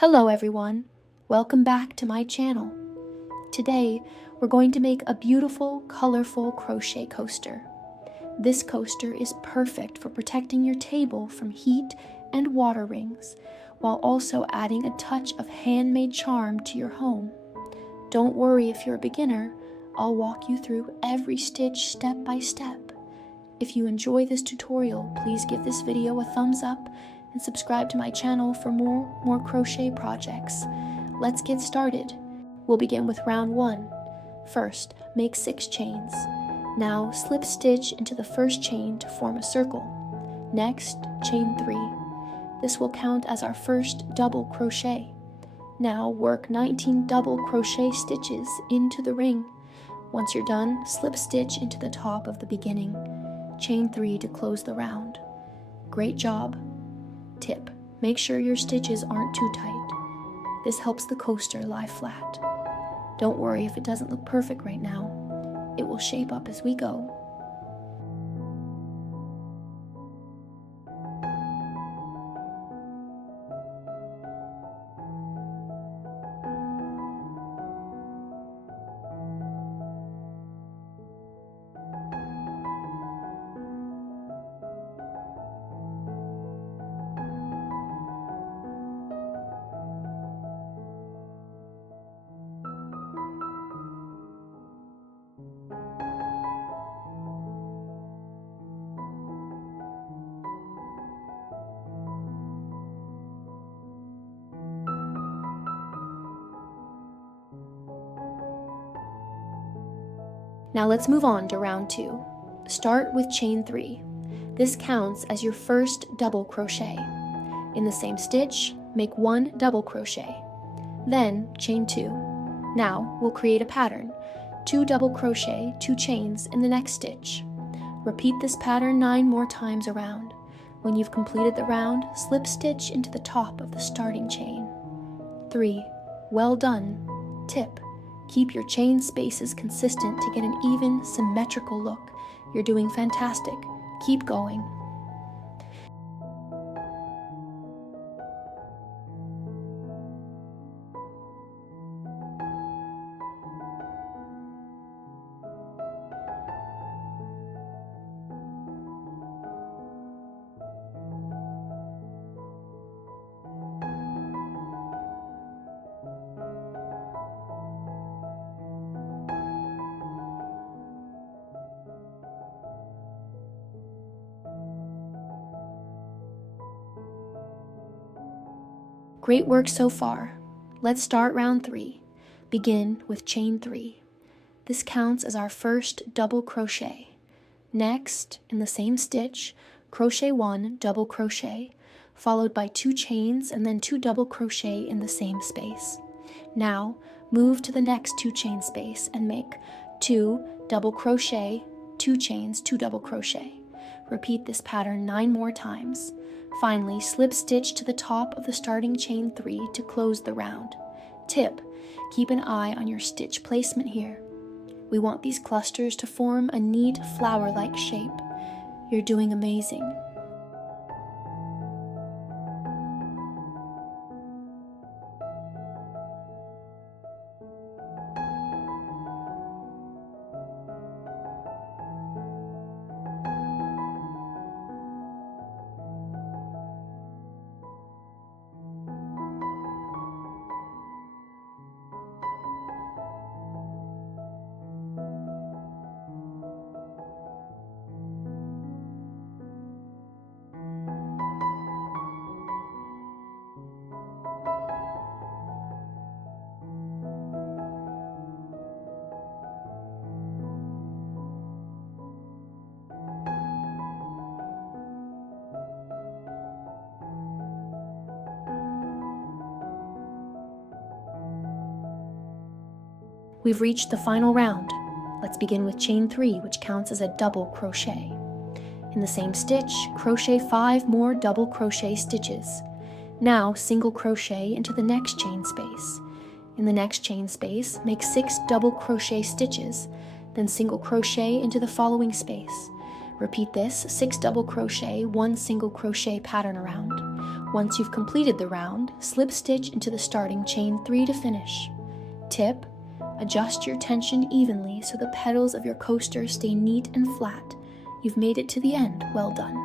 Hello everyone, welcome back to my channel. Today we're going to make a beautiful, colorful crochet coaster. This coaster is perfect for protecting your table from heat and water rings, while also adding a touch of handmade charm to your home. Don't worry if you're a beginner, I'll walk you through every stitch step by step. If you enjoy this tutorial, please give this video a thumbs up and subscribe to my channel for more crochet projects. Let's get started. We'll begin with round 1. First, make 6 chains. Now slip stitch into the first chain to form a circle. Next, chain 3. This will count as our first double crochet. Now work 19 double crochet stitches into the ring. Once you're done, slip stitch into the top of the beginning. Chain 3 to close the round. Great job. Tip: make sure your stitches aren't too tight. This helps the coaster lie flat. Don't worry if it doesn't look perfect right now. It will shape up as we go. Now let's move on to round 2. Start with chain 3. This counts as your first double crochet. In the same stitch, make 1 double crochet. Then chain 2. Now we'll create a pattern. 2 double crochet, 2 chains in the next stitch. Repeat this pattern 9 more times around. When you've completed the round, slip stitch into the top of the starting chain. 3. Well done. Tip: keep your chain spaces consistent to get an even, symmetrical look. You're doing fantastic. Keep going. Great work so far. Let's start round 3. Begin with chain 3. This counts as our first double crochet. Next, in the same stitch, crochet 1 double crochet, followed by 2 chains and then 2 double crochet in the same space. Now, move to the next 2 chain space and make 2 double crochet, 2 chains, 2 double crochet. Repeat this pattern 9 more times. Finally, slip stitch to the top of the starting chain 3 to close the round. Tip: keep an eye on your stitch placement here. We want these clusters to form a neat flower-like shape. You're doing amazing. We've reached the final round. Let's begin with chain 3, which counts as a double crochet. In the same stitch, crochet 5 more double crochet stitches. Now single crochet into the next chain space. In the next chain space, make 6 double crochet stitches, then single crochet into the following space. Repeat this 6 double crochet, 1 single crochet pattern around. Once you've completed the round, slip stitch into the starting chain 3 to finish. Tip: adjust your tension evenly so the petals of your coaster stay neat and flat. You've made it to the end. Well done.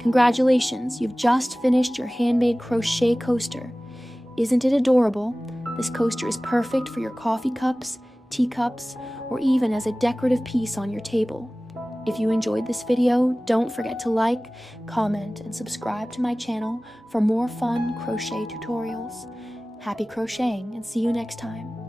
Congratulations, you've just finished your handmade crochet coaster. Isn't it adorable? This coaster is perfect for your coffee cups, teacups, or even as a decorative piece on your table. If you enjoyed this video, don't forget to like, comment, and subscribe to my channel for more fun crochet tutorials. Happy crocheting, and see you next time.